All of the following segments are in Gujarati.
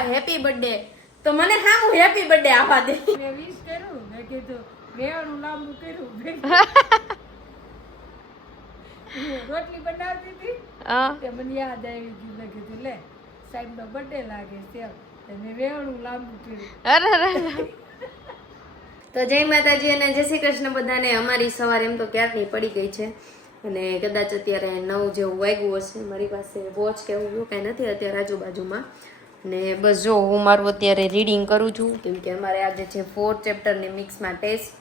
પપ્પા હેપી બર્થડે, તો મને હા હું હેપી બર્થડે આપવા દે. મેં વિશ કર્યું, મેં કીધું વેણું લાંબુ કર્યું. રોટલી બનાવતી હતી તે મને યાદ આવી ગયું. મેં કીધું લે સાહેબ નો બર્થડે લાગે છે મેં વેણું લાંબુ કર્યું. તો જય માતાજી અને જય શ્રી કૃષ્ણ બધાને. અમારી સવાર એમ તો ક્યારની પડી ગઈ છે અને કદાચ અત્યારે 9 જેવું વાગ્યું હશે. મારી પાસે વોચ કે એવું કાંઈ નથી અત્યારે આજુબાજુમાં. અને બસ જો હું મારું અત્યારે રીડિંગ કરું છું, કેમ કે અમારે આજે છે 4th ચેપ્ટરની મિક્સમાં ટેસ્ટ.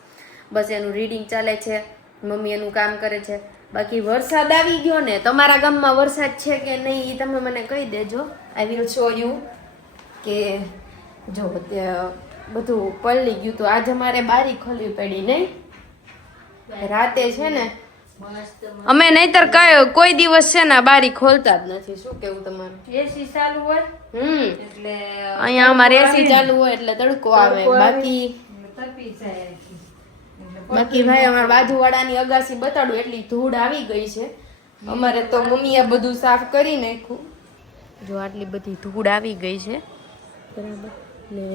બસ એનું રીડિંગ ચાલે છે, મમ્મી એનું કામ કરે છે. બાકી વરસાદ આવી ગયો ને, તમારા ગામમાં વરસાદ છે કે નહીં એ તમે મને કહી દેજો. આઈ વિલ શો યુ કે જો બધું પલળી ગયું. તો આજે અમારે બારી ખોલવી પડી નહીં રાતે છે ને, અમે નહીતર કોઈ દિવસ છે ને બારી ખોલતા જ નથી. શું કેવું તમારું? એસી ચાલુ હોય એટલે અહીંયા અમારે એસી ચાલુ હોય એટલે તડકો આવે. બાકી તપી જાય. ભાઈ અમારા બાજુવાળાની અગાસી બતાડું એટલી ધૂળ આવી ગઈ છે. અમારે તો મમ્મીએ બધું સાફ કરી નાખ્યું. જો આટલી બધી ધૂળ આવી ગઈ છે બરાબર ને.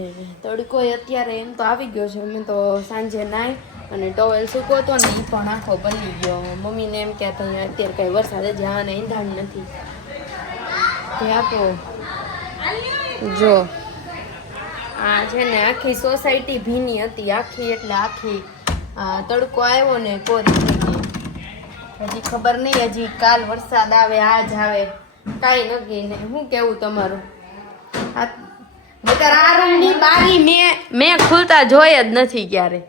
તડકો અત્યારે એમ તો આવી ગયો છે. અમે તો સાંજે નાઈ અને ટોવેલ સૂકો હતો ને એ પણ આખો બની ગયો. મમ્મીને એમ કે અત્યારે કઈ વરસાદ જ આને ઈંધાણ નથી. ત્યાં તો જો આ છે ને આખી સોસાયટી ભીની હતી, આખી એટલે આખી. તડકો આવ્યો ને કોરી થઈ ગઈ. હજી ખબર નહીં, હજી કાલ વરસાદ આવે આજ આવે કાંઈ નક્કી નહીં. શું કેવું તમારું? આ રૂમની બારી મેં ખુલતા જોઈ જ નથી ક્યારે.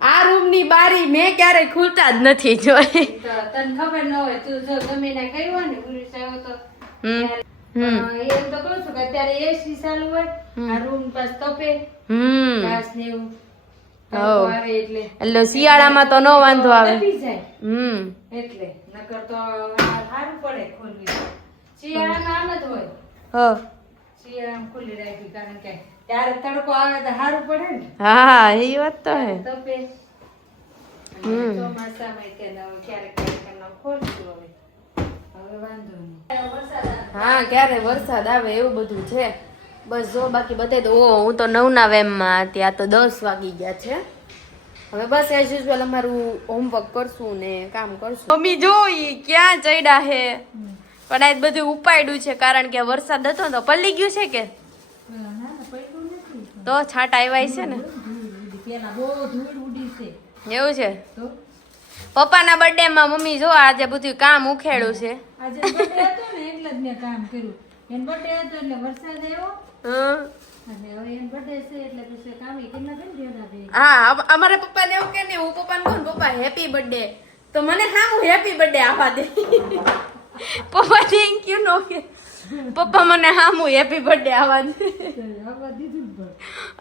આ રૂમની બારી મેં ક્યારે ખુલતા જ નથી જોઈ. તને ખબર ન હોય, તું જો ગમે ના કહ્યું હોય ને પુરુષ આવ્યો તો એમ તો કહું છું કે અત્યારે એસી ચાલુ હોય, આ રૂમ પાસ તપે ઘાસ ને એવું આવે એટલે શિયાળામાં તો નો વાંધો આવે. તપી જાય એટલે નકર તો સારું પડે ખોલવી. શિયાળામાં આમ જ હોય, શિયાળામાં ખુલ્લી રાખી કારણ કે ત્યારે તડકો આવે તો સારું પડે ને. હા એ વાત તો હે. તપે ચોમાસામાં કે ક્યારેક ખોલશું હવે વાંધો નહીં. હા ક્યારે વરસાદ આવે એવું બધું છે. બસ જો બાકી બધે તો હું તો 9ના વેમમાં હતી, આ તો 10 વાગી ગયા છે. હવે બસ એઝ યુઝ્યુઅલ અમારું હોમવર્ક કરશું ને કામ કરશું. મમ્મી જો ક્યાં ચડ્યા હે, પણ આજ બધું ઉપાડ્યું છે કારણ કે વરસાદ હતો તો પલ્લી ગયું છે કે તો છાંટ આવ્યા છે ને એવું છે. પપ્પાના બર્થડે માં મમ્મી જો આજે બધું કામ ઉખેડ્યું છે. આજે બર્થડે હતો ને એટલે જ મેં કામ કર્યું. એન બર્થડે હતો એટલે વરસાદ આવ્યો અને હવે એન બર્થડે છે એટલે પછી કામ એ કેટલા કેમ દેડા દે. હા અમારા પપ્પાને એવું કે ને, હું પપ્પાને કહું પપ્પા હેપી બર્થડે, તો મને હા હું હેપી બર્થડે આપવા દે. પપ્પા થેન્ક યુ નો કે પપ્પા મને હા હું હેપી બર્થડે આવવા દે.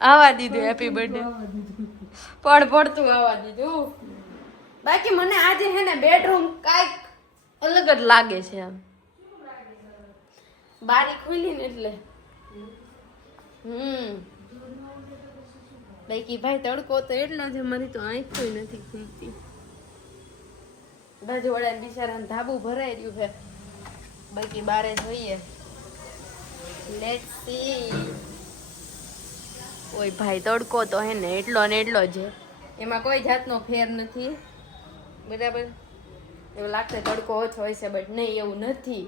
આવવા દીધું હેપી બર્થડે પડતું આવવા દીધું. બાકી મને આજે હે ને બેડરૂમ કાંઈક અલગ જ લાગે છે. આમ બારી ખુલી ને એટલે બાકી ભાઈ તડકો તો એટલો છે, મારી તો આંખ નથી ખુલતી. બાજુવાળા બિચારાને ધાબુ ભરાઈ રહ્યું છે. બાકી બારે જોઈએ. Let's see. ઓય ભાઈ તડકો તો હે ને એટલો ને એટલો છે, એમાં કોઈ જાતનો ફેર નથી બરાબર. એવું લાગશે તડકો ઓછો હોય છે, બટ નહીં એવું નથી.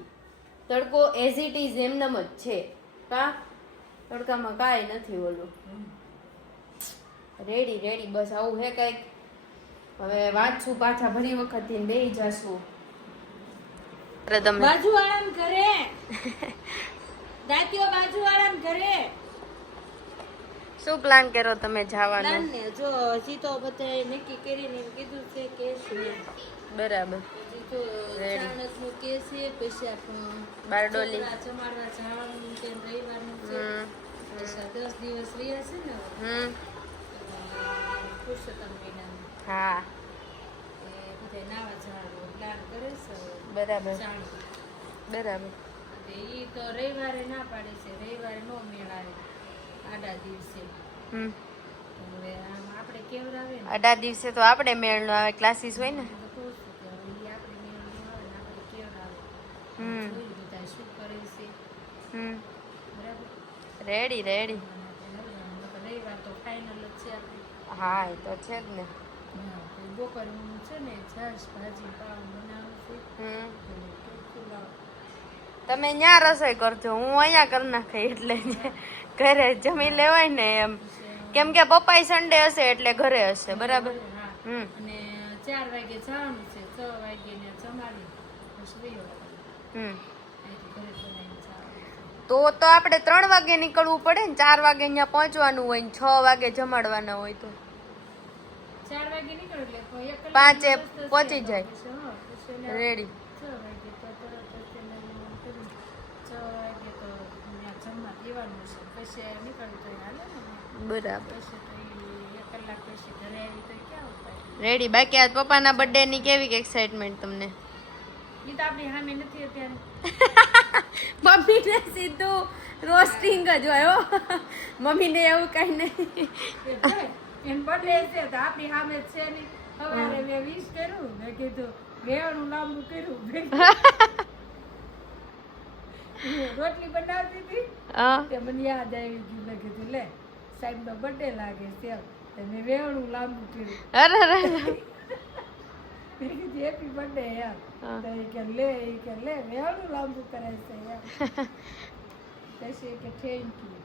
તડકો એઝ ઇટ ઇઝ એમનેમ જ છે. કા તડકામાં કાંઈ નથી ઓલું. રેડી બસ આવું હે કંઈક. હવે વાંચશું પાછા ફરી વખત બેહી જશું. બાજુવાળાને ઘરે દાંતીઓ બાજુવાળાને ઘરે શું પ્લાન કર્યો તમે જવાનો? ને જો હજી તો બધાએ નક્કી કરીને કીધું છે કે બરાબર તો ચાણકનું કે છે પછી બારડોલી જમાડવા જવાનું છે રવિવારનું છે. પછી 10 દિવસ રહ્યા છે ને પુરુષોત્તમ મહિનામાં. હા એ બધા નાવા જવાનું પ્લાન કરે છે. બરાબર બરાબર. એ તો રવિવારે ના પાડે છે, રવિવારે નો મેળ આવે આડા દિવસે. હવે આમ આપણે કેવડાવે ને આડા દિવસે તો આપણે મેળ નો આવે, ક્લાસીસ હોય ને. Ready ready. રવિવાર તો ફાઇનલ જ છે આપણી. હા એ તો છે જ ને. હા, તો બપોરે હું છે ને છાશ ભાજી પાવ બનાવું છું હમ. અને ચોખ્ખું લાવ. તમે ન્યા રસોઈ કરજો, હું અહીંયા કરી નાખી એટલે ઘરે જમી લેવાય ને એમ. કેમ કે પપ્પા સન્ડે હશે એટલે ઘરે હશે, બરાબર. હા, હમ. અને 4 વાગે જવાનું છે, 6 વાગે ને જમાડી પછી વહી આવવાનું. હમ. અહીંથી ઘરે બનાવીને જવાનું. તો આપણે 3 વાગે નીકળવું પડે ને, 4 વાગે અહીંયા પહોંચવાનું હોય ને 6 વાગે જમાડવાના હોય તો 4 વાગે નીકળો એટલે કોઈ એક 5 કલાકનો રસ્તો છે. પહોંચી જાય. પછી હા, પછી એટલે રેડી. 6 વાગે તો તરત જ તેને હું કરી 6 વાગે તો ત્યાં જમવા દેવાનું છે, પછી નીકળવું તો હાલે ને. બરાબર. પછી તો એ 1 કલાક પછી ઘરે આવી તો ક્યાં ઉપાય. રેડી. બાકી આજ પપ્પાના બર્થડે ની કેવી એક્સાઇટમેન્ટ તમને? ઈ તો આપણી સામે નથી અત્યારે. મમ્મીને સીધું રોસ્ટિંગ જ હોય હો. મમ્મીને એવું કઈ નહીં. એન બર્થડે છે તો આપણી સામે જ છે નહીં. સવારે મેં વિશ કર્યું, મેં કીધું ગેવાનું લાંબુ કર્યું. રોટલી બનાવતી હતી હા. તે મને યાદ આવી ગયું, મેં કીધું લે સાહેબનો બર્થડે લાગે છે એમ. તે મેં વેણું લાંબુ કર્યું. અરે અરે. મેં કીધું હેપી બર્થડે એમ. તો એ કે લે વેણું લાંબુ કરે છે એમ. પછી કે થેન્ક યુ,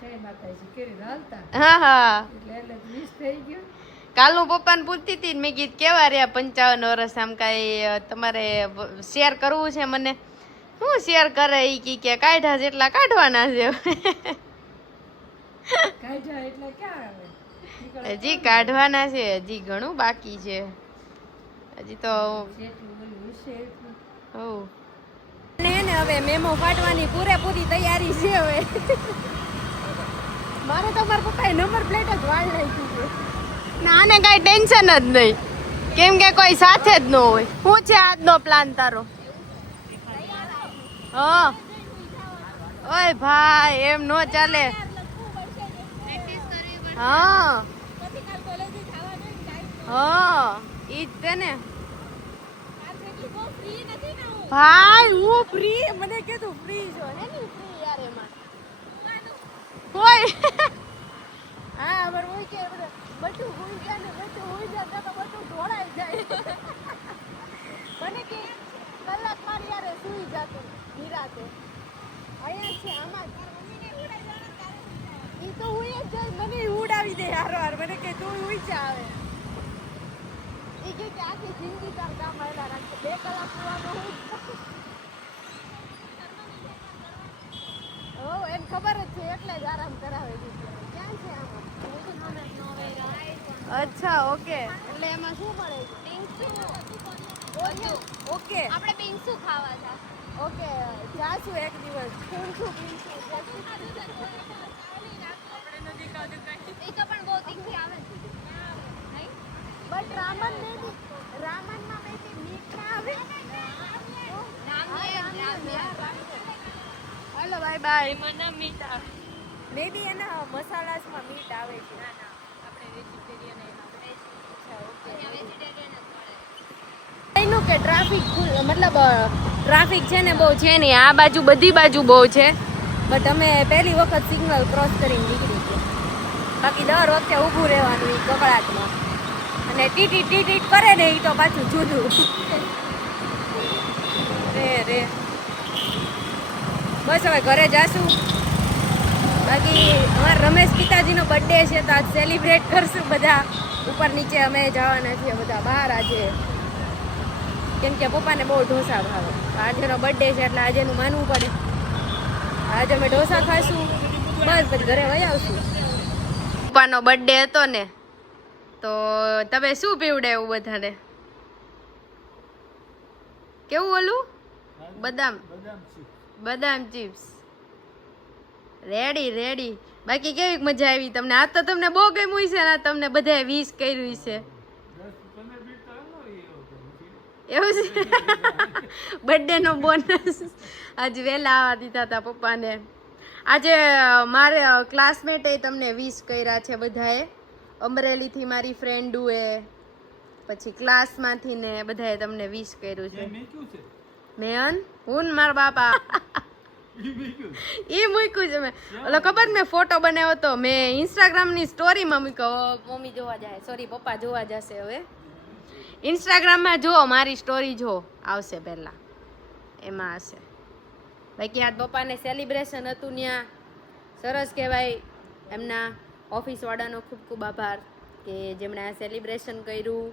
જય માતાજી કરીને હાલતા. હા હા. એટલે વિશ થઈ ગયું. કાલ હું પપ્પાને પૂછતી હતી મેં કીધું કેવા રહ્યા 55 વર્ષ, આમ કાંઈ તમારે શેર કરવું છે મને? શું શેર કરે ઈ કે કાઢ્યા જેટલા કાઢવાના છે. કાઢ્યા એટલે ક્યાં આવે? હજી કાઢવાના છે, હજી ઘણું બાકી છે, હજી તો જેટલું ઓલું હશે એટલું. હો ને હવે મેમો ફાટવાની પૂરેપૂરી તૈયારી છે. હવે મારે તો મારા પપ્પાએ નંબર પ્લેટ જ વાળ નાખી છે. ના આને કાંઈ ટેન્શન જ નહીં, કેમ કે કોઈ સાથે જ ન હોય. શું છે આજનો પ્લાન તારો? હા ઓય ભાઈ એમ નો ચાલે. હા હા ઈ જ તે ને ભાઈ. હું ફ્રી, મને કીધું ફ્રી છો હે ની ફ્રી યાર એમાં કોઈ. હા અમાર હોય કે બધું હોઈ જાય ને બધું હોઈ જાય તો બધું ઢોળાઈ જાય. મને કે કલાક મારી યારે સુઈ જાતું નિરાતે. અહીંયા છે આમાં ઈ તો હું જ મને ઉડાવી દે હારો હાર. મને કે તું ઉઈ જા આવે. ઈ કે આખી જિંદગી તાર કામ આવેલા રાખે 2 કલાક સુવાનું હું. ઓ એને ખબર જ છે એટલે જ આરામ કરાવે છે. ક્યાં છે આમાં? અચ્છા ઓકે. એટલે એમાં શું મળે? ઓકે આપણે બિંગસુ ખાવા છે. ઓકે જાશું એક દિવસ. પીણશું પીણશું. એ તો પણ બહુ તીખી આવે છે. નહીં? બટ રામનમાં મેથી મીઠ ના આવે. હાલો બાય બાય. મને મીઠ આવે. મે બી એના મસાલાસમાં મીઠ આવે છે. ના આપણે વેજીટેરિયન એનું કે ટ્રાફિક મતલબ ટ્રાફિક છે ને બહુ છે નહીં. આ બાજુ બધી બાજુ બહુ છે, બટ અમે પહેલી વખત સિગ્નલ ક્રોસ કરીને નીકળી ગયા. બાકી દર વખતે ઊભું રહેવાનું એ કકળાટમાં, અને ટીટી ટીટી કરે ને એ તો પાછું જુદું. રે બસ હવે ઘરે જાશું. બાકી અમારા રમેશ પિતાજીનો બર્થડે છે તો આજ સેલિબ્રેટ કરશું બધા. ઉપર નીચે અમે જવાના છીએ બધા બહાર આજે, કેમ કે પપ્પાને બહુ ઢોસા ભાવે. આજેનો બર્થડે છે એટલે આજેનું માનવું પડે. આજે અમે ઢોસા ખાશું, બસ પછી ઘરે વહી આવશું. પપ્પાનો બર્થડે હતો ને તો તમે શું પીવડાવ્યું બધાને? કેવું ઓલું બદામ ચિપ્સ. Ready ready. બાકી કેવી મજા આવી તમને? આ તો તમને બહુ ગમ્યું છે ને, તમને બધાએ વિશ કર્યું છે. એવું છે? બર્થડે નો બોનસ આજે વહેલા આવવા દીધા હતા પપ્પાને. આજે મારે ક્લાસમેટે તમને વિશ કર્યા છે બધાએ. અમરેલીથી મારી ફ્રેન્ડુએ, પછી ક્લાસમાંથી ને બધાએ તમને વિશ કર્યું છે. મેન હું ને મારા બાપા. ઈ મૂક્યું છે મેં. ઓલો ખબર મેં ફોટો બનાવ્યો તો મેં ઇન્સ્ટાગ્રામની સ્ટોરીમાં મૂક્યો. મમ્મી જોવા જાય, સોરી પપ્પા જોવા જશે હવે. ઇન્સ્ટાગ્રામમાં જો મારી સ્ટોરી જો આવશે પહેલા, એમાં હશે. બાકી આજ પપ્પાને સેલિબ્રેશન હતું ત્યાં, સરસ કહેવાય. એમના ઓફિસવાળાનો ખૂબ ખૂબ આભાર કે જેમણે આ સેલિબ્રેશન કર્યું.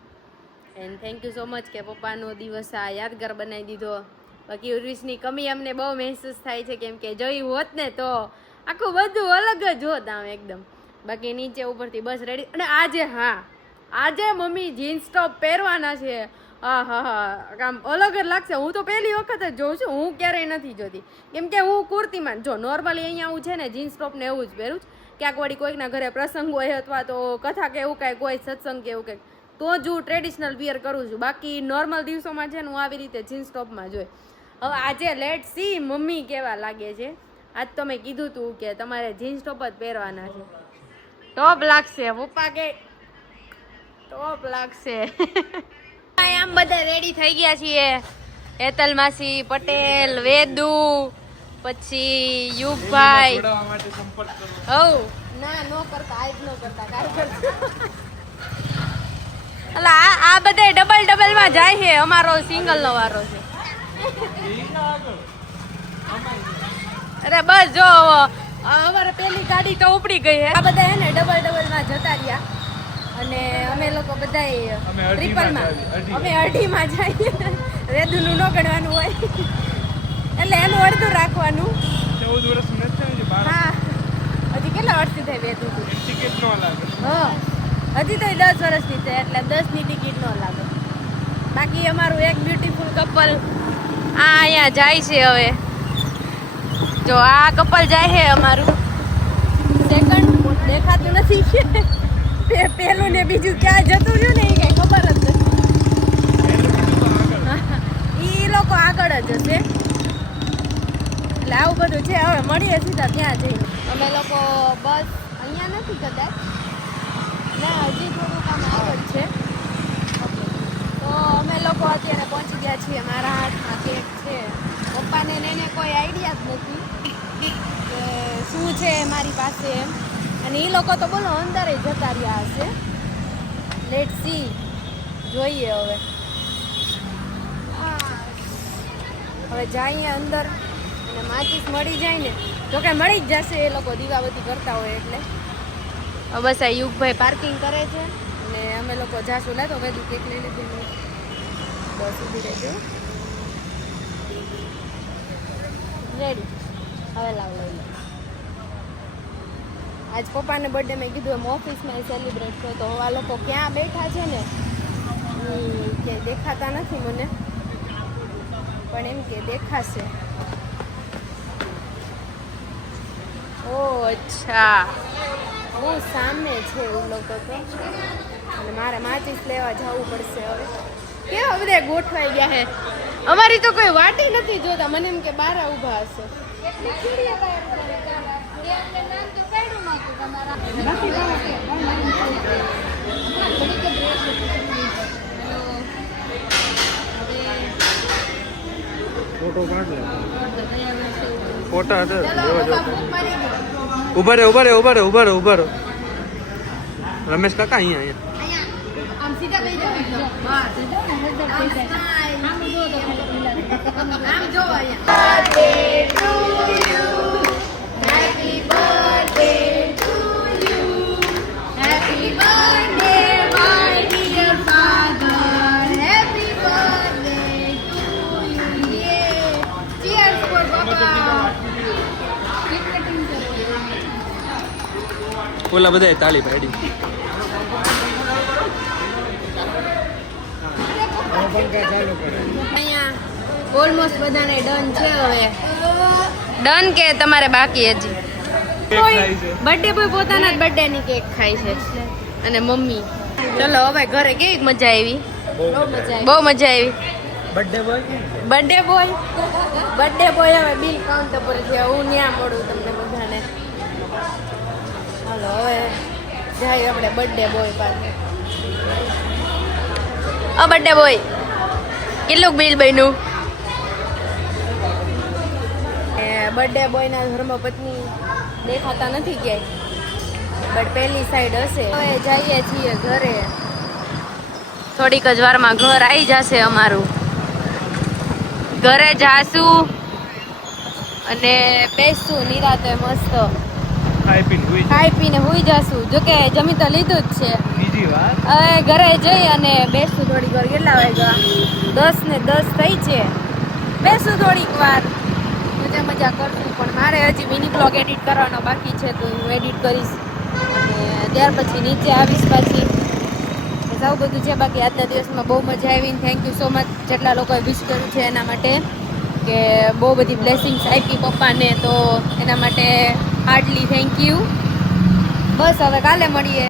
And thank you so much કે પપ્પાનો દિવસ આ યાદગાર બનાવી દીધો. બાકી ઉર્વિશની કમી અમને બહુ મહેસૂસ થાય છે, કેમ કે જોયું હોત ને તો આખું બધું અલગ જ હોત આમ એકદમ. બાકી નીચે ઉપરથી બસ રેડી. અને આજે આજે મમ્મી જીન્સ ટોપ પહેરવાના છે. હા હા હા, આમ અલગ જ લાગશે. હું તો પહેલી વખત જ જોઉં છું, હું ક્યારેય નથી જોતી. કેમ કે હું કુર્તીમાં જો નોર્મલી અહીંયા હું છે ને જીન્સ ટોપ ને એવું જ પહેરું છું. ક્યાંક વળી કોઈકના ઘરે પ્રસંગ હોય અથવા તો કથા કે એવું કાંઈક હોય, સત્સંગ કે એવું કંઈક, તો જ હું ટ્રેડિશનલ વિયર કરું છું. બાકી નોર્મલ દિવસોમાં છે ને હું આવી રીતે જીન્સ ટોપમાં જોઈ. હવે આજે લેટ સી મમ્મી કેવા લાગે છે. આજ તો મેં કીધું તું કે તમારે જીન્સ ટોપ જ પહેરવાના છે. ટોપ લાગશે, પપ્પા કે ટોપ લાગશે. આમ બધા રેડી થઈ ગયા છીએ. હેતલ માસી, પટેલ, વેદુ, પછી યુગભાઈ. હવ ના નો કરતા, આજ નો કરતા, કાલ કરતા. એટલે આ બધા ડબલ માં જાય છે. અમારો સિંગલ નો વારો છે. અરે બસ જો અમારે પેલી ગાડી તો ઉપડી ગઈ છે. આ બધા હે ને ડબલ માં જતા રહ્યા અને અમે લોકો બધા ટ્રિપલ માં, અમે અઢીમાં જઈએ. રેદુનું ન ગણવાનું હોય એટલે એનું અડધું રાખવાનું. 14 વર્ષ નથી. હા હજી કેટલા વર્ષથી થાય વેદુ? ટિકિટ નો લાગે. હા હજી તો 10 વર્ષની છે એટલે 10 ની ટિકિટ ન લાગે. બાકી અમારું એક બ્યુટીફુલ કપલ આ અહીંયા જાય છે. હવે જો આ કપલ જાય છે અમારું. સેકન્ડ દેખાતું નથી. પેલું ને બીજું ક્યાં જતું રહ્યું ને એ કઈ ખબર જ નથી. ઈ લોકો આગળ જ હશે. એટલે આવું બધું છે. હવે મળીએ સીધા ત્યાં જઈને. અમે લોકો બસ અહીંયા નથી કદાચ ના, હજી થોડુંક આમ આગળ છે. તો અમે લોકો અત્યારે પહોંચી ગયા છીએ. મારા હાથમાં કેક છે. પપ્પાને એને કોઈ આઈડિયા જ નથી કે શું છે મારી પાસે એમ. અને એ લોકો તો બોલો અંદર જતા રહ્યા હશે. લેટ સી, જોઈએ હવે જઈએ અંદર અને માચીસ મળી જાય ને તો કે મળી જ જશે. એ લોકો દીવાબત્તી કરતા હોય એટલે. બસ આ યુગભાઈ પાર્કિંગ કરે છે અને અમે લોકો જાશું. લે તો વેદુ કેક લઈ લીધી. બસ ઊભી રહેજો. રેડી, હવે લાવ લઈ લો. આજ પપ્પાને બર્થડે મેં કીધું એમ ઓફિસમાં સેલિબ્રેટ થયો તો આ લોકો ક્યાં બેઠા છે ને કે દેખાતા નથી મને, પણ એમ કે દેખાશે. ઓ અચ્છા, બહુ સામે છે એ લોકો તો. અને મારે માચીસ લેવા જવું પડશે હવે. કેવા બધા ગોઠવાઈ ગયા હે. અમારી તો કોઈ વાટી નથી જોતા. મને એમ કે બહાર ઊભા હશે. ફોટો પાડ લે. ફોટા હે ઉભા રે. રમેશ કાકા અહીંયા આમ સીધા કહી દો. આમ જો ઓલા બધા તાળી પાડી. અહીંયા ઓલમોસ્ટ બધાને ડન છે. હવે ડન કે તમારે બાકી હજી? બર્થડે બોય પોતાના જ બર્થડે ની કેક ખાય છે અને મમ્મી. ચલો હવે ઘરે કેવી મજા આવી? બહુ મજા આવી. બર્થડે બોય હવે બિલ કાઉન્ટર પર છે. હું ત્યાં મળું તમને બધાને. હાલો હવે જાય આપણે બર્થડે બોય પાસે. બર્થડે બોય કેટલું બિલ બન્યું? બર્થડે બોયના ધર્મપત્ની દેખાતા નથી ક્યાંય, બટ પહેલી સાઈડ હશે. હવે જઈએ છીએ ઘરે. થોડીક જ વારમાં ઘર આવી જશે અમારું. ઘરે જાશું અને બેસશું નિરાતે મસ્ત ખાઈ પીને હુઈ જાશું. જોકે જમી તો લીધું જ છે. બીજી વાત હવે ઘરે જઈ અને બેસશું થોડીક વાર. કેટલા વાગ્યા? 10:10 થઈ છે. બેસું થોડીક વાર, મજા કરશું. પણ મારે હજી મિની બ્લોગ એડિટ કરવાનો બાકી છે, તો હું એડિટ કરીશ અને ત્યાર પછી નીચે આવીશ પાછી. સૌ બધું છે. બાકી આજના દિવસમાં બહુ મજા આવી. થેન્ક યુ સો મચ જેટલા લોકોએ વિશ કર્યું છે એના માટે, કે બહુ બધી બ્લેસિંગ્સ આપી પપ્પાને, તો એના માટે હાર્ડલી થેન્ક યુ. બસ હવે કાલે મળીએ.